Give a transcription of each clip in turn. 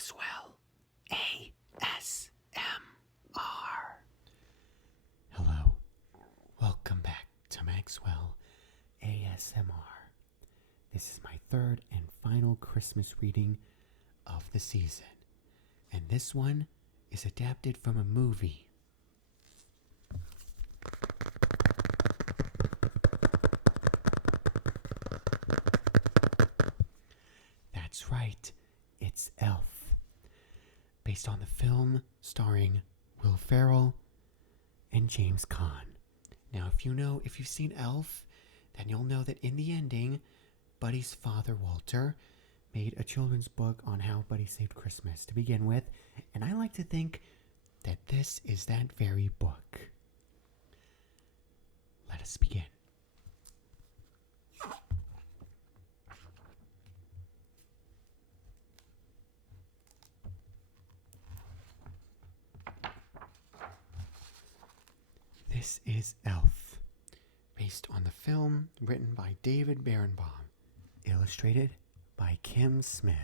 Maxwell ASMR. Hello, welcome back to Maxwell ASMR. This is my third and final Christmas reading of the season, and this one is adapted from a movie. That's right, it's Elf, based on the film starring Will Ferrell and James Caan. Now, if you've seen Elf, then you'll know that in the ending, Buddy's father, Walter, made a children's book on how Buddy saved Christmas to begin with, and I like to think that this is that very book. Let us begin. This is Elf, based on the film written by David Berenbaum, illustrated by Kim Smith.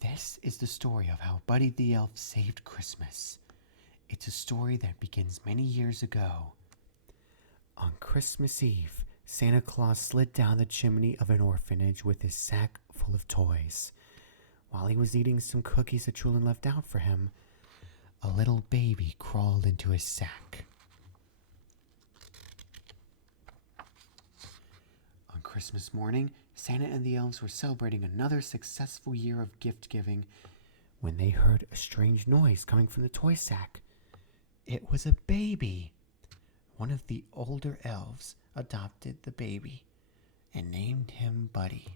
This is the story of how Buddy the Elf saved Christmas. It's a story that begins many years ago. On Christmas Eve, Santa Claus slid down the chimney of an orphanage with his sack full of toys. While he was eating some cookies that children left out for him, a little baby crawled into his sack. On Christmas morning, Santa and the elves were celebrating another successful year of gift-giving when they heard a strange noise coming from the toy sack. It was a baby. One of the older elves adopted the baby and named him Buddy.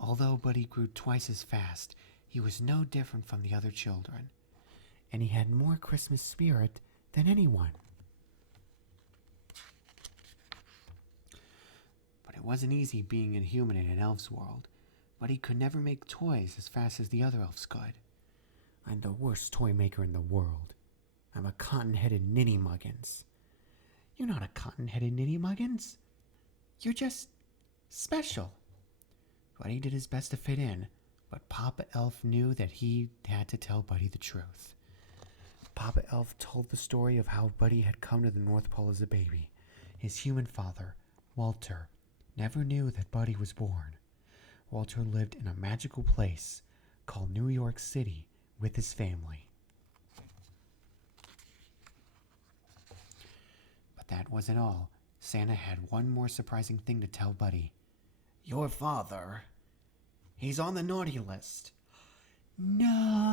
Although Buddy grew twice as fast, he was no different from the other children, and he had more Christmas spirit than anyone. But it wasn't easy being a human in an elf's world. Buddy could never make toys as fast as the other elves could. I'm the worst toy maker in the world. I'm a cotton-headed ninny-muggins. You're not a cotton-headed ninny-muggins. You're just special. Buddy did his best to fit in, but Papa Elf knew that he had to tell Buddy the truth. Papa Elf told the story of how Buddy had come to the North Pole as a baby. His human father, Walter, never knew that Buddy was born. Walter lived in a magical place called New York City with his family. But that wasn't all. Santa had one more surprising thing to tell Buddy. Your father, he's on the naughty list. No!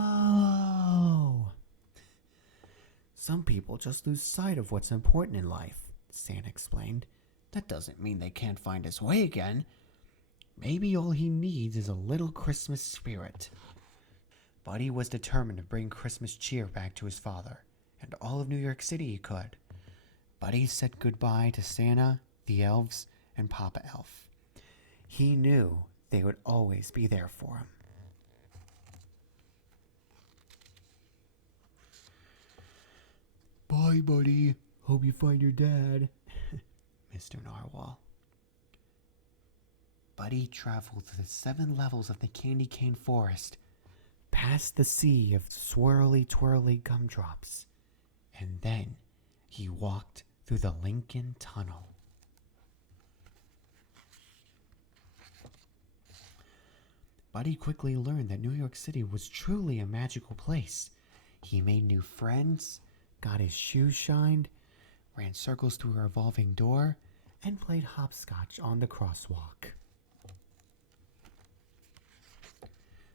Some people just lose sight of what's important in life, Santa explained. That doesn't mean they can't find his way again. Maybe all he needs is a little Christmas spirit. Buddy was determined to bring Christmas cheer back to his father, and all of New York City he could. Buddy said goodbye to Santa, the elves, and Papa Elf. He knew they would always be there for him. Bye, Buddy. Hope you find your dad, Mr. Narwhal. Buddy traveled through the 7 levels of the candy cane forest, past the sea of swirly-twirly gumdrops, and then he walked through the Lincoln Tunnel. Buddy quickly learned that New York City was truly a magical place. He made new friends, got his shoes shined, ran circles through a revolving door, and played hopscotch on the crosswalk.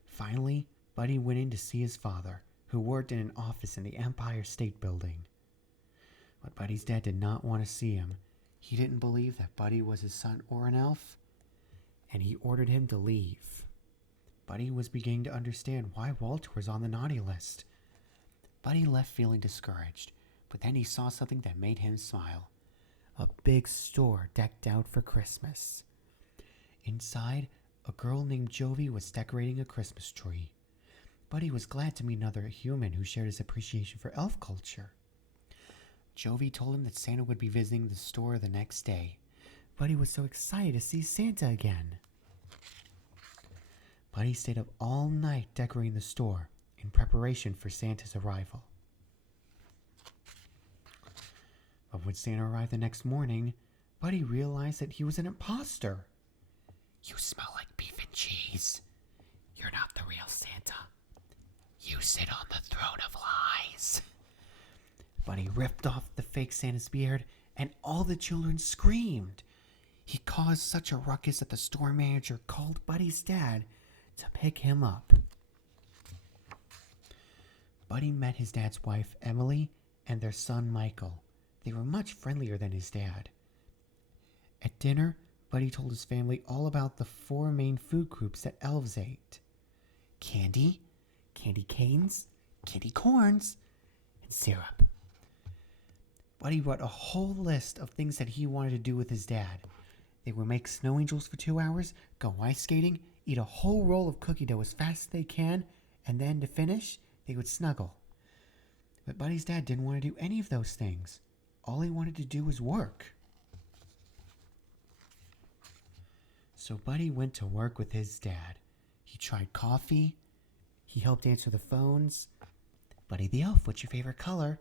Finally, Buddy went in to see his father, who worked in an office in the Empire State Building. But Buddy's dad did not want to see him. He didn't believe that Buddy was his son or an elf, and he ordered him to leave. Buddy was beginning to understand why Walter was on the naughty list. Buddy left feeling discouraged, but then he saw something that made him smile. A big store decked out for Christmas. Inside, a girl named Jovi was decorating a Christmas tree. Buddy was glad to meet another human who shared his appreciation for elf culture. Jovi told him that Santa would be visiting the store the next day. Buddy was so excited to see Santa again. Buddy stayed up all night decorating the store in preparation for Santa's arrival. But when Santa arrived the next morning, Buddy realized that he was an imposter. "You smell like beef and cheese. You're not the real Santa. You sit on the throne of lies." Buddy ripped off the fake Santa's beard, and all the children screamed. He caused such a ruckus that the store manager called Buddy's dad to pick him up. Buddy met his dad's wife, Emily, and their son, Michael. They were much friendlier than his dad. At dinner, Buddy told his family all about the 4 main food groups that elves ate: candy, candy canes, candy corns, and syrup. Buddy wrote a whole list of things that he wanted to do with his dad. They would make snow angels for 2 hours, go ice skating, eat a whole roll of cookie dough as fast as they can, and then to finish, they would snuggle. But Buddy's dad didn't want to do any of those things. All he wanted to do was work. So Buddy went to work with his dad. He tried coffee. He helped answer the phones. "Buddy the elf, what's your favorite color?"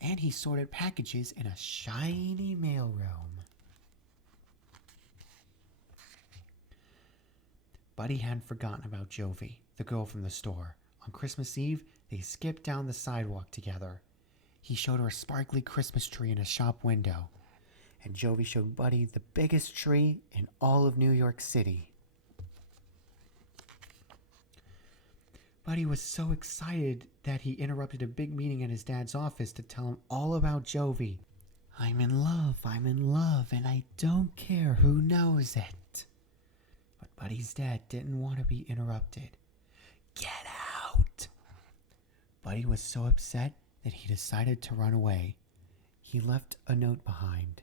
And he sorted packages in a shiny mailroom. Buddy hadn't forgotten about Jovi, the girl from the store. On Christmas Eve, they skipped down the sidewalk together. He showed her a sparkly Christmas tree in a shop window, and Jovi showed Buddy the biggest tree in all of New York City. Buddy was so excited that he interrupted a big meeting at his dad's office to tell him all about Jovi. I'm in love, and I don't care who knows it." But Buddy's dad didn't want to be interrupted. "Get out!" Buddy was so upset that he decided to run away. He left a note behind.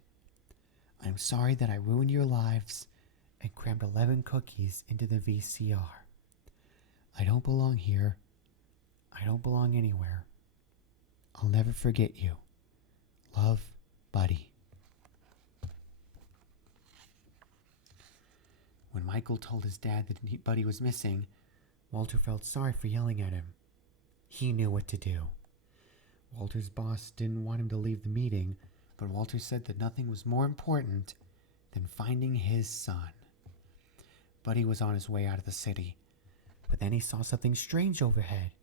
"I'm sorry that I ruined your lives and crammed 11 cookies into the VCR. I don't belong here. I don't belong anywhere. I'll never forget you. Love, Buddy." When Michael told his dad that Buddy was missing, Walter felt sorry for yelling at him. He knew what to do. Walter's boss didn't want him to leave the meeting, but Walter said that nothing was more important than finding his son. Buddy was on his way out of the city, but then he saw something strange overhead.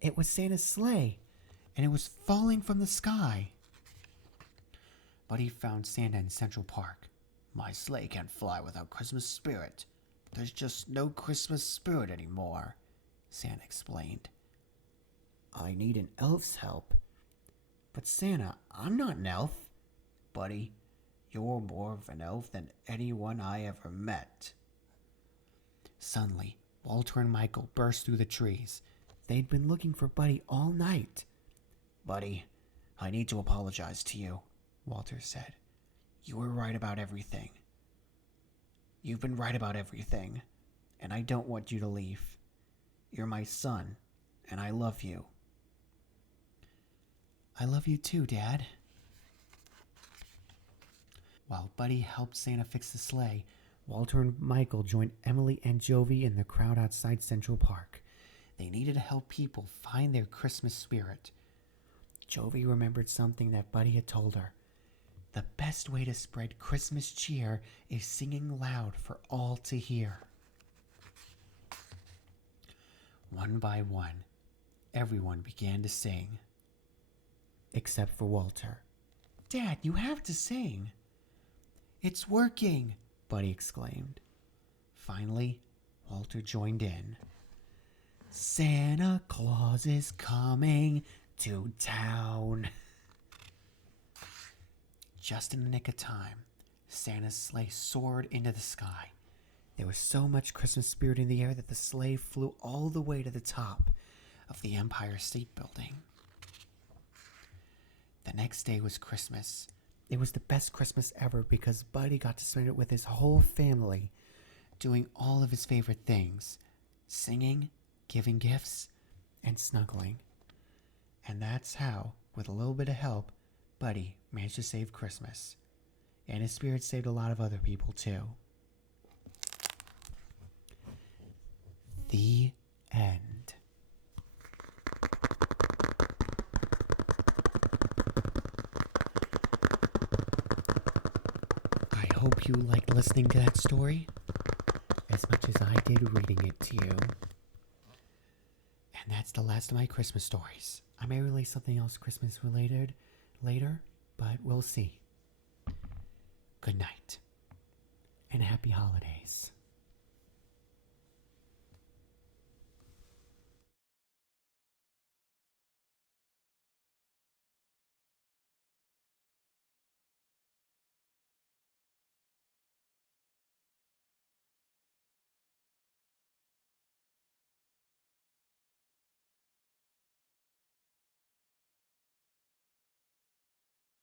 It was Santa's sleigh, and it was falling from the sky. Buddy found Santa in Central Park. "My sleigh can't fly without Christmas spirit. There's just no Christmas spirit anymore," Santa explained. "I need an elf's help." "But Santa, I'm not an elf." "Buddy, you're more of an elf than anyone I ever met." Suddenly, Walter and Michael burst through the trees. They'd been looking for Buddy all night. "Buddy, I need to apologize to you," Walter said. "You were right about everything. You've been right about everything, and I don't want you to leave. You're my son, and I love you." "I love you too, Dad." While Buddy helped Santa fix the sleigh, Walter and Michael joined Emily and Jovi in the crowd outside Central Park. They needed to help people find their Christmas spirit. Jovi remembered something that Buddy had told her. The best way to spread Christmas cheer is singing loud for all to hear. One by one, everyone began to sing. Except for Walter. "Dad, you have to sing." "It's working," Buddy exclaimed. Finally, Walter joined in. "Santa Claus is coming to town." Just in the nick of time, Santa's sleigh soared into the sky. There was so much Christmas spirit in the air that the sleigh flew all the way to the top of the Empire State Building. The next day was Christmas. It was the best Christmas ever because Buddy got to spend it with his whole family, doing all of his favorite things: singing, giving gifts, and snuggling. And that's how, with a little bit of help, Buddy managed to save Christmas. And his spirit saved a lot of other people too. The end. I hope you liked listening to that story as much as I did reading it to you. And that's the last of my Christmas stories. I may release something else Christmas related later, but we'll see. Good night, and happy holidays.